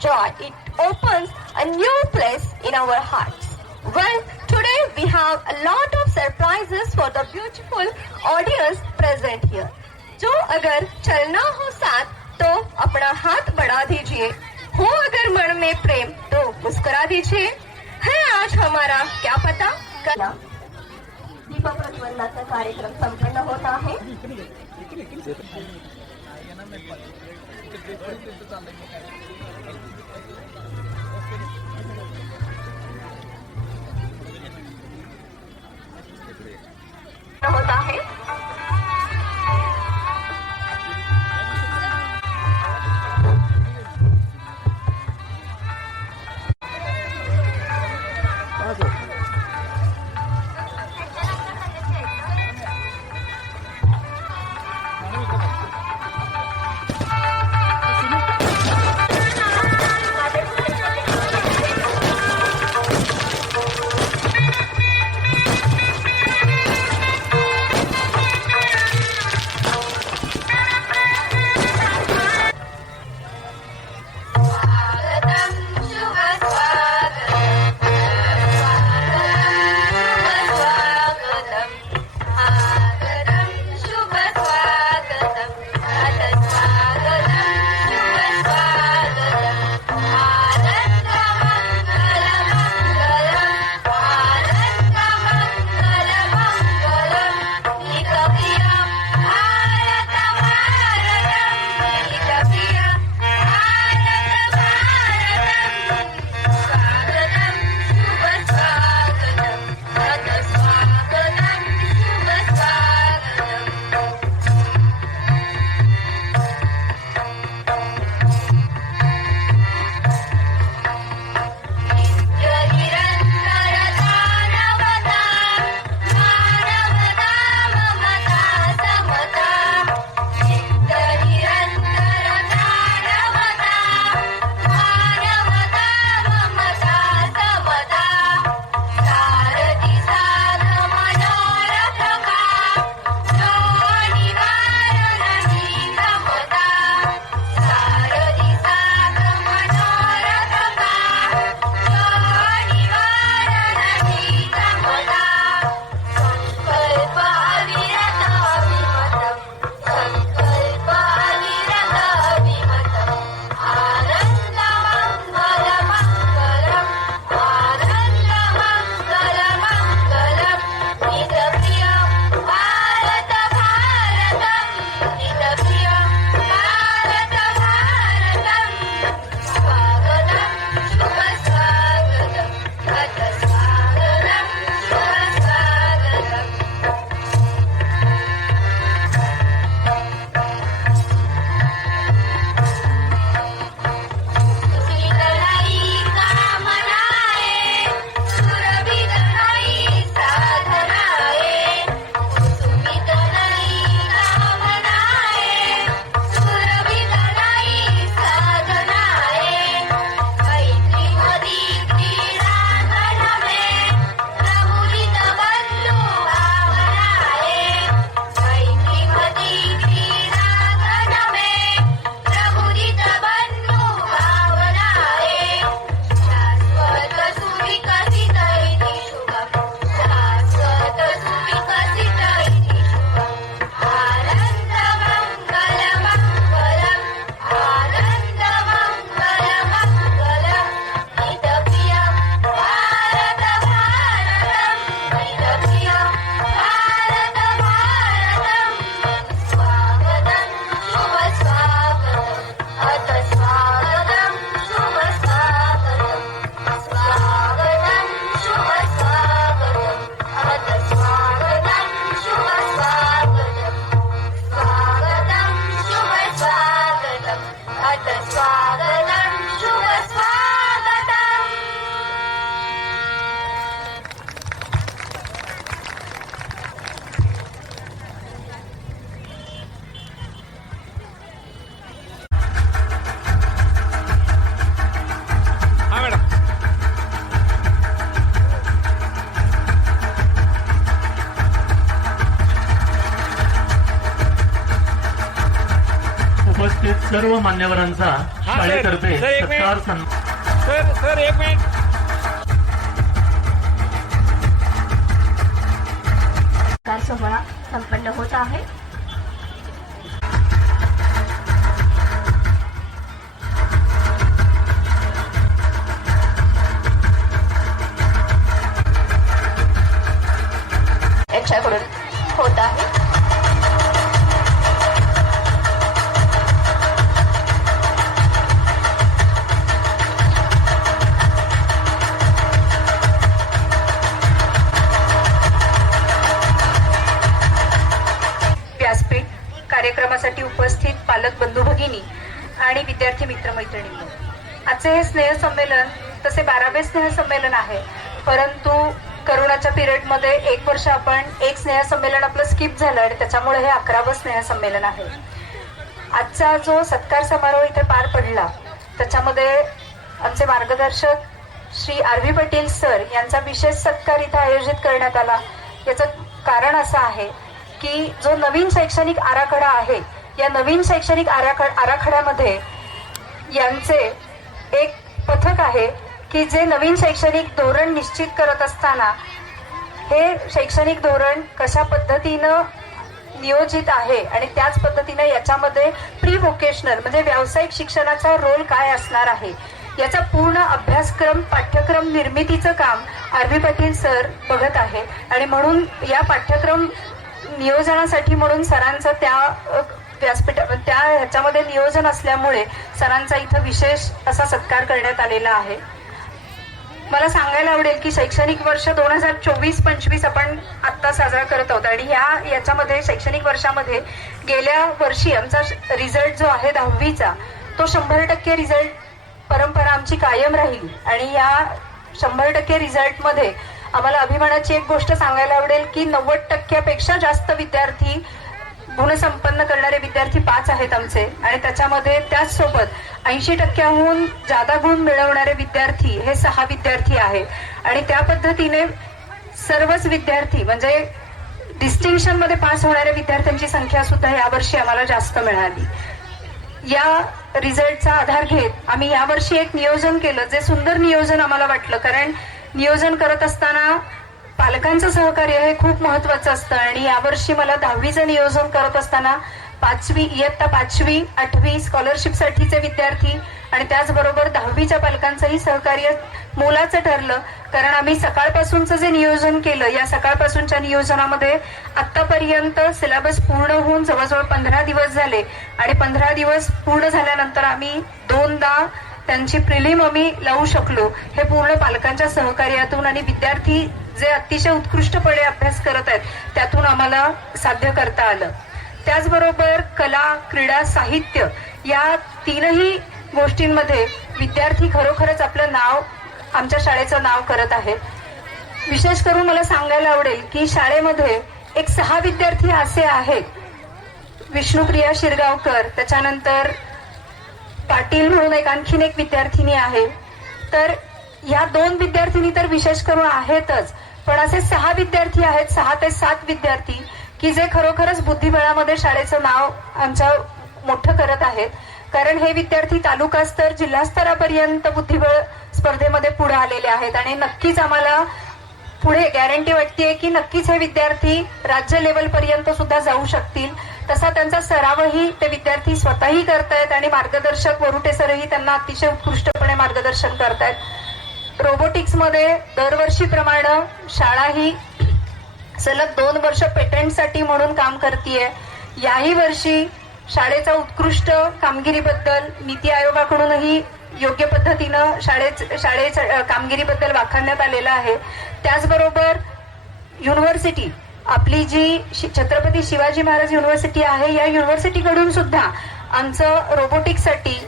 joy. It opens a new place in our hearts. Well, today we have a lot of surprises for the beautiful audience present here. जो अगर चलना हो साथ तो अपना हाथ बढ़ा दीजिए, हो अगर मन में प्रेम तो मुस्कुरा दीजिए, है आज हमारा क्या पता कला दीपक प्रज्वलनाचा कार्यक्रम संपन्न होत आहे. होत आहे. उपस्थित सर्व मान्यवरांचा शाळेतर्फे सत्कार सन्मान। सर एक मिनिट। सोहळा संपन्न होत आहे। यांच्याकडून होत आहे। व्यासपीठ कार्यक्रमासाठी उपस्थित पालक बंधू भगिनी आणि विद्यार्थी मित्रमैत्रिणींनो, आजचे हे स्नेहसंमेलन तसे 12वे स्नेहसंमेलन आहे, परंतु करोनाच्या पिरियडमध्ये 1 वर्ष आपण एक स्नेहसंमेलन आपलं स्किप झालं आणि त्याच्यामुळे हे 11वं स्नेहसंमेलन आहे। आजचा जो सत्कार समारोह इथे पार पडला त्याच्यामध्ये आमचे मार्गदर्शक श्री आर.व्ही. पाटील सर यांचा विशेष सत्कार इथे आयोजित करण्यात आला। याचं कारण असं आहे की जो नवीन शैक्षणिक आराखडा आहे, या नवीन शैक्षणिक आराखड्यामध्ये यांचे एक पथक आहे की जे नवीन शैक्षणिक धोरण निश्चित करत असताना हे शैक्षणिक धोरण कशा पद्धतीनं नियोजित आहे आणि त्याच पद्धतीने याच्यामध्ये प्री व्होकेशनल म्हणजे व्यावसायिक शिक्षणाचा रोल काय असणार आहे याचा पूर्ण अभ्यासक्रम पाठ्यक्रम निर्मितीचं काम आर.व्ही. पाटील सर बघत आहे। आणि म्हणून या पाठ्यक्रम नियोजनासाठी म्हणून सरांचं त्या व्यासपीठ त्या ह्याच्यामध्ये नियोजन असल्यामुळे सरांचा इथं विशेष असा सत्कार करण्यात आलेला आहे। मला सांगायला आवडेल की शैक्षणिक वर्ष 2024-25 आपण आत्ता साजरा करत आहोत आणि याच्यामध्ये शैक्षणिक वर्षामध्ये गेल्या वर्षी आमचा रिझल्ट जो आहे 10वीचा तो 100% रिझल्ट परंपरा आमची कायम राहील आणि या 100% रिझल्टमध्ये आम्हाला अभिमानाची एक गोष्ट सांगायला आवडेल की 90%पेक्षा जास्त विद्यार्थी गुणसंपन्न करणारे विद्यार्थी 5 आहेत आमचे आणि त्याच्यामध्ये त्याचसोबत 80%हून जादा गुण मिळवणारे विद्यार्थी हे 6 विद्यार्थी आहेत आणि त्या पद्धतीने सर्वच विद्यार्थी म्हणजे डिस्टिंक्शन मध्ये पास होणाऱ्या विद्यार्थ्यांची संख्या सुद्धा यावर्षी आम्हाला जास्त मिळाली। या रिझल्टचा आधार घेत आम्ही यावर्षी एक नियोजन केलं जे सुंदर नियोजन आम्हाला वाटलं, कारण नियोजन करत असताना पालकांचं सहकार्य हे खूप महत्वाचं असतं आणि यावर्षी मला 10वीचं नियोजन करत असताना इयत्ता 5वी 8वी स्कॉलरशिपसाठीचे विद्यार्थी आणि त्याचबरोबर 10वीच्या पालकांचंही सहकार्य मोलाचं ठरलं, कारण आम्ही सकाळपासूनचं जे नियोजन केलं या सकाळपासूनच्या नियोजनामध्ये आतापर्यंत सिलेबस पूर्ण होऊन जवळजवळ 15 दिवस झाले आणि 15 दिवस पूर्ण झाल्यानंतर आम्ही 2दा त्यांची प्रिलिम आम्ही लावू शकलो। हे पूर्ण पालकांच्या सहकार्यातून आणि विद्यार्थी जे अतिशय उत्कृष्टपणे अभ्यास करत आहेत त्यातून आम्हाला साध्य करता आलं। त्याचबरोबर कला क्रीडा साहित्य या 3ही गोष्टींमध्ये विद्यार्थी खरोखरच आपलं नाव आमच्या शाळेचं नाव करत आहेत। विशेष करून मला सांगायला आवडेल की शाळेमध्ये एक 6 विद्यार्थी असे आहेत, विष्णुप्रिया शिरगावकर, त्याच्यानंतर पाटील म्हणून आणखीन एक विद्यार्थिनी आहे, तर या 2 विद्यार्थिनी तर विशेष करून आहेतच, पण असे 6 विद्यार्थी आहेत, 6 ते 7 विद्यार्थी की जे खरोखरच बुद्धिबळामध्ये शाळेचं नाव आमच्या मोठं करत आहेत, कारण हे विद्यार्थी तालुका स्तर जिल्हा स्तरापर्यंत बुद्धिबळ स्पर्धेमध्ये पुढे आलेले आहेत आणि नक्कीच आम्हाला पुढे गॅरंटी वाटते की नक्कीच हे विद्यार्थी राज्य लेवल पर्यंत सुद्धा जाऊ शकतील। तसा त्यांचा सरावही ते विद्यार्थी स्वतःही करतायत आणि मार्गदर्शक वरुटे सरही त्यांना अतिशय उत्कृष्टपणे मार्गदर्शन करतायत। रोबोटिक्स मध्ये दरवर्षीप्रमाणे शाळा ही सलग 2 वर्ष पेटंटसाठी म्हणून काम करतेय। याही वर्षी शाळेचा उत्कृष्ट कामगिरीबद्दल नीती आयोगाकडूनही योग्य पद्धतीनं शाळेच्या कामगिरीबद्दल वाखाणण्यात आलेलं आहे। त्याचबरोबर युनिव्हर्सिटी आपली जी छत्रपती शिवाजी महाराज युनिव्हर्सिटी आहे या युनिव्हर्सिटीकडून सुद्धा आमचं रोबोटिक्ससाठी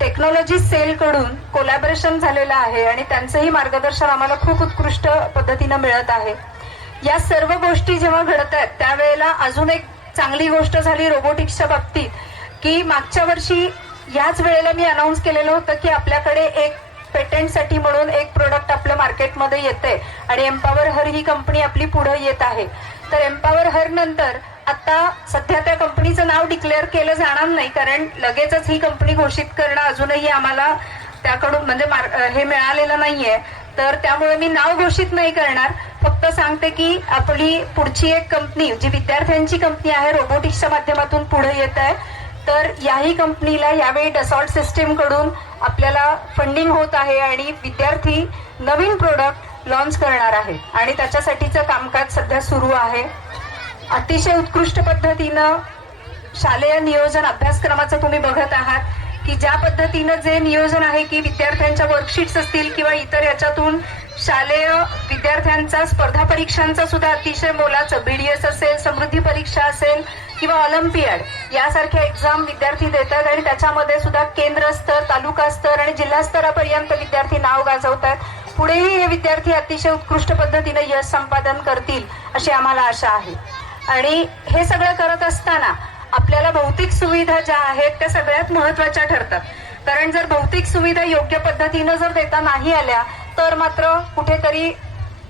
टेक्नॉलॉजी सेल कडून कोलॅबोरेशन झालेलं आहे आणि त्यांचंही मार्गदर्शन आम्हाला खूप उत्कृष्ट पद्धतीनं मिळत आहे। या सर्व गोष्टी जेव्हा घडत आहेत त्यावेळेला अजून एक चांगली गोष्ट झाली रोबोटिक्सच्या बाबतीत की मागच्या वर्षी याच वेळेला मी अनाऊन्स केलेलं होतं की आपल्याकडे एक पेटंटसाठी म्हणून एक प्रोडक्ट आपल्या मार्केटमध्ये येते आणि एम्पावर हर ही कंपनी आपली पुढे येत आहे। तर एम्पावर हर नंतर आता सध्या त्या कंपनीचं नाव डिक्लेअर केलं जाणार नाही, कारण लगेचच ही कंपनी घोषित करणं अजूनही आम्हाला त्याकडून म्हणजे हे मिळालेलं नाहीये. तर त्यामुळे मी नाव घोषित नाही करणार. फक्त सांगते की आपली पुढची एक कंपनी जी विद्यार्थ्यांची कंपनी आहे, रोबोटिक्सच्या माध्यमातून पुढे येत आहे. तर याही कंपनीला यावेळी डसॉल्ट सिस्टीम कडून आपल्याला फंडिंग होत आहे आणि विद्यार्थी नवीन प्रोडक्ट लॉन्च करणार आहेत आणि त्याच्यासाठीचं कामकाज सध्या सुरू आहे. अतिशय उत्कृष्ट पद्धतीनं शालेय नियोजन अभ्यासक्रमाचं तुम्ही बघत आहात की ज्या पद्धतीनं जे नियोजन आहे की विद्यार्थ्यांच्या वर्कशीट्स असतील किंवा इतर याच्यातून शालेय विद्यार्थ्यांचा स्पर्धा परीक्षांचा सुद्धा अतिशय मोलाचं BDS असेल, समृद्धी परीक्षा असेल किंवा ऑलिम्पियाड यासारख्या एक्झाम विद्यार्थी देतात आणि त्याच्यामध्ये सुद्धा केंद्र स्तर, तालुका स्तर आणि जिल्हा स्तरापर्यंत विद्यार्थी नाव गाजवतात. पुढेही हे विद्यार्थी अतिशय उत्कृष्ट पद्धतीने यश संपादन करतील अशी आम्हाला आशा आहे. आणि हे सगळं करत असताना आपल्याला भौतिक सुविधा ज्या आहेत त्या सगळ्यात महत्वाच्या ठरतात. कारण जर भौतिक सुविधा योग्य पद्धतीनं जर देता नाही आल्या तर मात्र कुठेतरी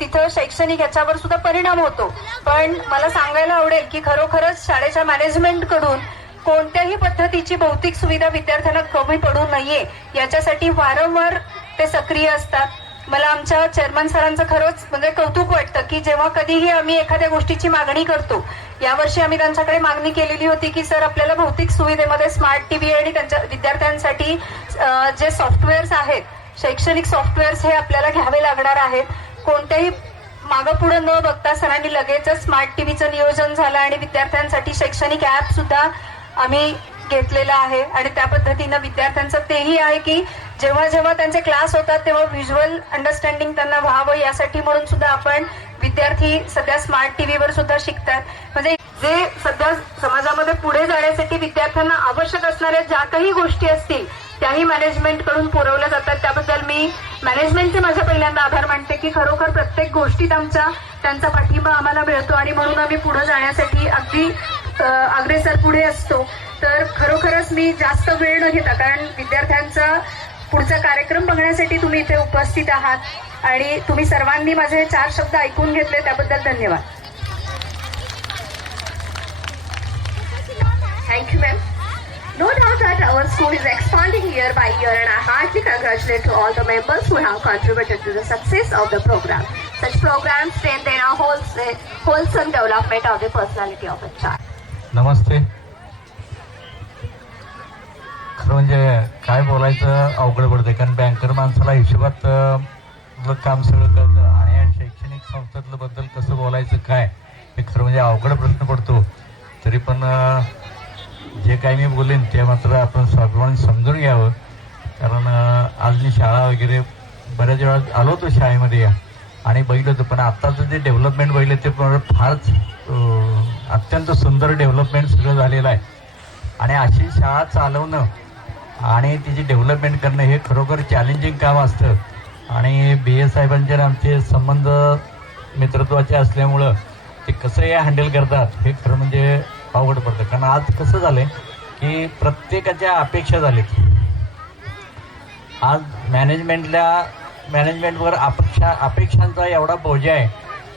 तिथं शैक्षणिक याच्यावर सुद्धा परिणाम होतो. पण मला सांगायला आवडेल की खरोखरच शाळेच्या मॅनेजमेंट कडून कोणत्याही पद्धतीची भौतिक सुविधा विद्यार्थ्यांना कमी पडू नये याच्यासाठी वारंवार ते सक्रिय असतात. मला आमच्या चेअरमन सरांचं खरंच म्हणजे कौतुक वाटतं की जेव्हा कधीही आम्ही एखाद्या गोष्टीची मागणी करतो, यावर्षी आम्ही त्यांच्याकडे मागणी केलेली होती की सर आपल्याला भौतिक सुविधेमध्ये स्मार्ट टीव्ही आणि त्यांच्या विद्यार्थ्यांसाठी जे सॉफ्टवेअर्स आहेत, शैक्षणिक सॉफ्टवेअर्स हे आपल्याला घ्यावे लागणार आहेत. कोणत्याही मागं पुढे न बघता सरांनी लगेचच स्मार्ट टीव्हीचं नियोजन झालं आणि विद्यार्थ्यांसाठी शैक्षणिक ऍप सुद्धा आम्ही घेतलेला आहे. आणि त्या पद्धतीनं विद्यार्थ्यांचं तेही आहे की जेव्हा जेव्हा त्यांचे क्लास होतात तेव्हा व्हिज्युअल अंडरस्टँडिंग त्यांना व्हावं यासाठी म्हणून सुद्धा आपण विद्यार्थी सध्या स्मार्ट टीव्हीवर सुद्धा शिकतात. म्हणजे जे सध्या समाजामध्ये पुढे जाण्यासाठी विद्यार्थ्यांना आवश्यक असणाऱ्या ज्या काही गोष्टी असतील त्याही मॅनेजमेंट कडून पुरवल्या जातात. त्याबद्दल मी मॅनेजमेंटचे माझ्या पहिल्यांदा आभार मानते की खरोखर प्रत्येक गोष्टीत त्यांचा पाठिंबा आम्हाला मिळतो आणि म्हणून आम्ही पुढे जाण्यासाठी अगदी अग्रेसर पुढे असतो. तर खरोखरच मी जास्त वेळ न घेता, कारण विद्यार्थ्यांचा पुढचा कार्यक्रम बघण्यासाठी तुम्ही इथे उपस्थित आहात आणि तुम्ही सर्वांनी माझे 4 शब्द ऐकून घेतले त्याबद्दल धन्यवाद. Thank you, ma'am. No doubt that our school is expanding year by year, and I heartily congratulate to all the members who have contributed to the success of the program. Such programs strengthen our wholesome development of the personality of a child. नमस्ते. खरं म्हणजे काय बोलायचं अवघड पडते, कारण banker माणसाला हिशोबात काम सगळं करतं आणि या शैक्षणिक संस्थेतलं बद्दल कसं बोलायचं काय हे खरं म्हणजे अवघड प्रश्न पडतो. तरी पण जे काही मी बोलेन ते मात्र आपण सर्वांनी समजून घ्यावं. कारण आज मी शाळा वगैरे बऱ्याच वेळा आलो होतो शाळेमध्ये आणि बघितलं होतं, पण आत्ताचं जे डेव्हलपमेंट बघितलं ते फारच अत्यंत सुंदर डेव्हलपमेंट सगळं झालेलं आहे. आणि अशी शाळा चालवणं आणि तिची डेव्हलपमेंट करणं हे खरोखर चॅलेंजिंग काम असतं. आणि BA साहेबांचे आमचे संबंध मित्रत्वाचे असल्यामुळं ते कसं हे हँडल करतात हे खरं म्हणजे अवघड पडतं. कारण आज कसं झालंय की प्रत्येकाच्या अपेक्षा झालीत. आज मॅनेजमेंटवर अपेक्षांचा एवढा बोजा आहे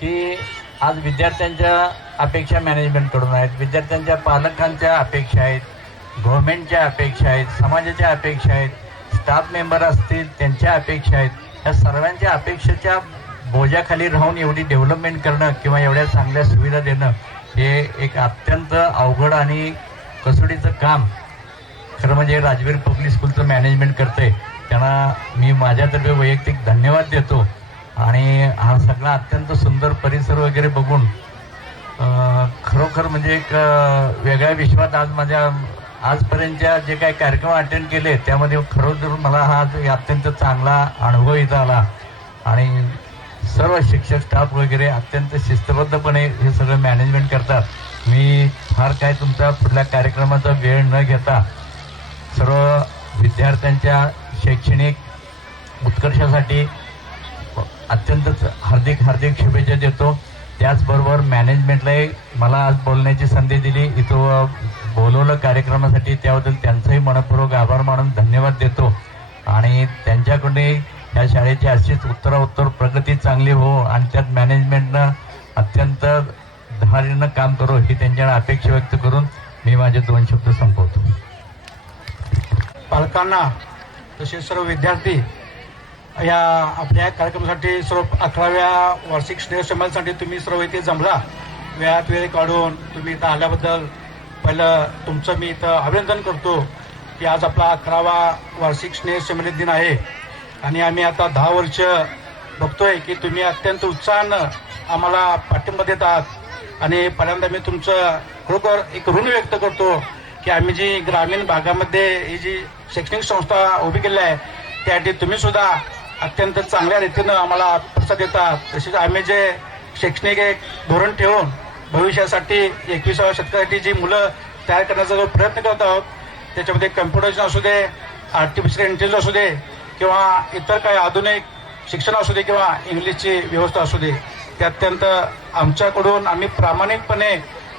की आज विद्यार्थ्यांच्या अपेक्षा मॅनेजमेंटकडून आहेत, विद्यार्थ्यांच्या पालकांच्या अपेक्षा आहेत, गव्हर्नमेंटच्या अपेक्षा आहेत, समाजाच्या अपेक्षा आहेत, स्टाफ मेंबर असतील त्यांच्या अपेक्षा आहेत. ह्या सर्वांच्या अपेक्षेच्या बोजाखाली राहून एवढी डेव्हलपमेंट करणं किंवा एवढ्या चांगल्या सुविधा देणं हे एक अत्यंत अवघड आणि कसोटीचं काम खरं म्हणजे राजवीर पब्लिक स्कूलचं मॅनेजमेंट करतंय. त्यांना मी माझ्यातर्फे वैयक्तिक धन्यवाद देतो. आणि हा सगळा अत्यंत सुंदर परिसर वगैरे बघून खरोखर म्हणजे एक वेगळ्या विश्वात आजपर्यंतच्या जे काही कार्यक्रम अटेंड केले त्यामध्ये खरोखर मला हा अत्यंत चांगला अनुभव इथं आला. आणि सर्व शिक्षक स्टाफ वगैरे अत्यंत शिस्तबद्धपणे हे सगळं मॅनेजमेंट करतात. मी फार काय तुमचा पुढल्या कार्यक्रमाचा वेळ न घेता सर्व विद्यार्थ्यांच्या शैक्षणिक उत्कर्षासाठी अत्यंत हार्दिक शुभेच्छा देतो. त्याचबरोबर मॅनेजमेंटलाही मला आज बोलण्याची संधी दिली, इथं बोलवलं कार्यक्रमासाठी, त्याबद्दल त्यांचंही मनपूर्वक आभार मानून धन्यवाद देतो. आणि त्यांच्याकडे या शाळेची अशीच उत्तरोत्तर प्रगती चांगली हो आणि त्यात मॅनेजमेंटनं अत्यंत धारीनं काम करू ही त्यांच्याकडे अपेक्षा व्यक्त करून मी माझे 2 शब्द संपवतो. पालकांना तसेच सर्व विद्यार्थी या आपल्या कार्यक्रमासाठी सर्व 11व्या वार्षिक स्नेहसंमेलनासाठी तुम्ही सर्व इथे जमला. वेळात वेळ काढून तुम्ही इथं आल्याबद्दल पहिलं तुमचं मी इथं अभिनंदन करतो की आज आपला 11वा वार्षिक स्नेहसंमेलन दिन आहे आणि आम्ही आता 10 वर्ष बघतोय की तुम्ही अत्यंत उत्साहानं आम्हाला पाठिंबा देत आहात आणि पहिल्यांदा मी तुमचं खरोखर एक ऋण व्यक्त करतो की आम्ही जी ग्रामीण भागामध्ये ही जी शैक्षणिक संस्था उभी केली आहे त्यासाठी तुम्ही सुद्धा अत्यंत चांगल्या रीतीनं आम्हाला प्रतिसाद देतात. तसेच आम्ही जे शैक्षणिक एक धोरण ठेवून भविष्यासाठी 21व्या शतकासाठी जी मुलं तयार करण्याचा जो प्रयत्न करत आहोत त्याच्यामध्ये कम्प्युटर्स असू दे, आर्टिफिशियल इंटेलिजन्स असू दे किंवा इतर काही आधुनिक शिक्षण असू दे किंवा इंग्लिशची व्यवस्था असू दे ते अत्यंत आमच्याकडून आम्ही प्रामाणिकपणे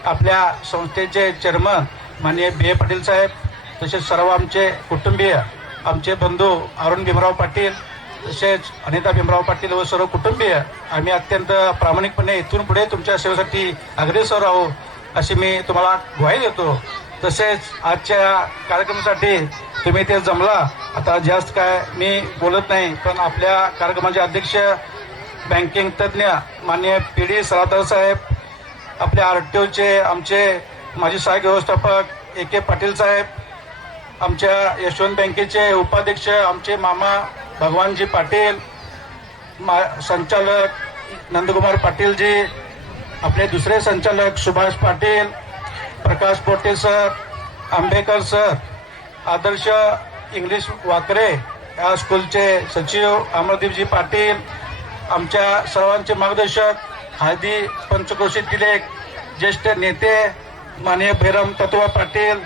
आपल्या संस्थेचे चेअरमन माननीय B.A. पाटील साहेब तसेच सर्व आमचे कुटुंबीय आमचे बंधू अरुण भीमराव पाटील तसेच अनिता भीमराव पाटील व सर्व कुटुंबीय आम्ही अत्यंत प्रामाणिकपणे इथून पुढे तुमच्या सेवेसाठी अग्रेसर राहू अशी मी तुम्हाला ग्वाही देतो. तसेच आजच्या कार्यक्रमासाठी तुम्ही ते जमला. आता जास्त काय मी बोलत नाही पण आपल्या कार्यक्रमाचे अध्यक्ष बँकिंग तज्ज्ञ माननीय PD सरादर साहेब, आपल्या RTOचे आमचे माजी सहाय्यक व्यवस्थापक A.K. पाटील साहेब, आमच्या यशवंत बँकेचे उपाध्यक्ष आमचे मामा भगवानजी पाटील, संचालक नंदकुमार पाटीलजी, आपले दुसरे संचालक सुभाष पाटील, प्रकाश पोटे सर, आंबेकर सर, आदर्श इंग्लिश वाकरे या स्कूलचे सचिव अमरदीपजी पाटील, आमच्या सर्वांचे मार्गदर्शक हळदी पंचक्रोशीतील एक ज्येष्ठ नेते माननीय भैरम तत्वा पाटील,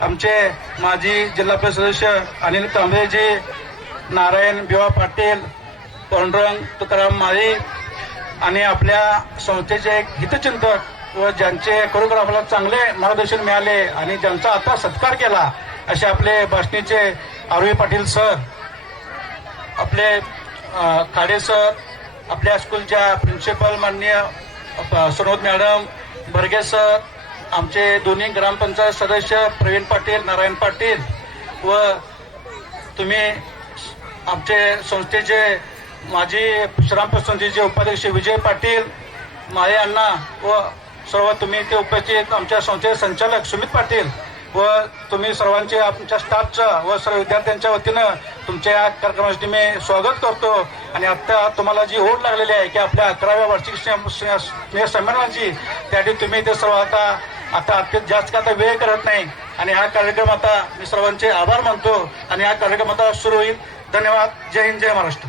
आमचे माजी जिल्हा परिषद सदस्य अनिल कांबळेजी, नारायण बिवा पाटील, पांडुरंग तुकाराम माळी आणि आपल्या संस्थेचे एक हितचिंतक व ज्यांचे खरोखर आम्हाला चांगले मार्गदर्शन मिळाले आणि ज्यांचा आता सत्कार केला असे आपले भाषणीचे आरोही पाटील सर, आपले खाडे सर, आपल्या स्कूलच्या प्रिन्सिपल माननीय सनोद मॅडम, बर्गे सर, आमचे दोन्ही ग्रामपंचायत सदस्य प्रवीण पाटील, नारायण पाटील व तुम्ही आमचे संस्थेचे माजी श्राम संस्थेचे उपाध्यक्ष विजय पाटील, माळे अण्णा व सर्व तुम्ही इथे उपस्थित आमच्या संस्थेचे संचालक सुमित पाटील व तुम्ही सर्वांचे आमच्या स्टाफचं व सर्व विद्यार्थ्यांच्या वतीनं तुमच्या या कार्यक्रमासाठी मी स्वागत करतो. आणि आता तुम्हाला जी ओढ लागलेली आहे की आपल्या 11व्या वार्षिक स्नेहसंमेलनाची त्यासाठी तुम्ही इथे सर्व आता अत्यंत जास्त आता वेळ करत नाही आणि हा कार्यक्रम आता मी सर्वांचे आभार मानतो आणि हा कार्यक्रम आता सुरू होईल. धन्यवाद. जय हिंद, जय महाराष्ट्र.